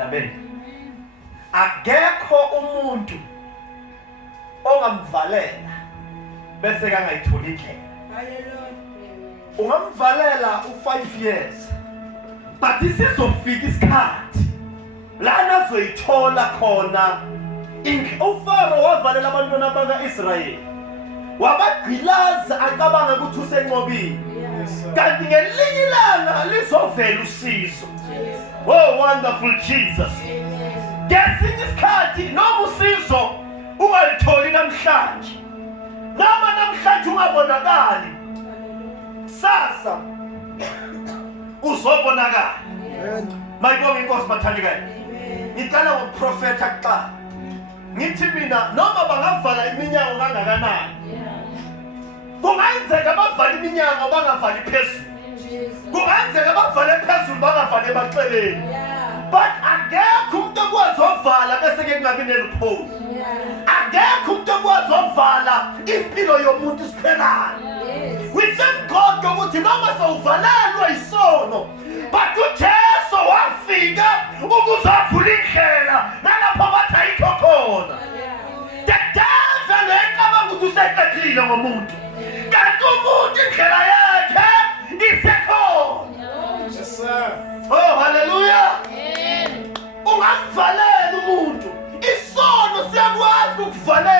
Amen. Akekho umuntu ongamvalela bese kangayitholi indlela. Hallelujah. Ungamvalela u5 years. But isizofika isikhathi lana zoyithola khona uFaro wavalela abantwana bakaIsrayeli. Wabagqilaza acabanga ukuthi usenqobile. Kanti ngelinye ilanga lizovela usizo. Oh wonderful Jesus. Ngesinye isikhathi noma usizo ungalitholi namhlanje. Noma namhlanje ungabonakali. Sasa uzobonakala. Mayibonge inkosi bathandekayo. Ngicela ukuprofetha kuqala. Ngithi mina noma bangavala iminyango kangakanani. Kungenzeka bavala iminyango bangavali phezulu. Kungenzeka bavale phezulu bangavali emaceleni. But akekho umuntu okwazi ukuvala bese ke kungabi neliphofu. Akekho umuntu okwazi ukuvala impilo yomuntu siphelayo. We thank God ukuthi noma sewuvalelwa isono, but uJesu wafika ukuzavula indlela nalapho bathi ayikho khona. The devil ecabanga ukuthi useqedile ngomuntu. Kanti umuntu indlela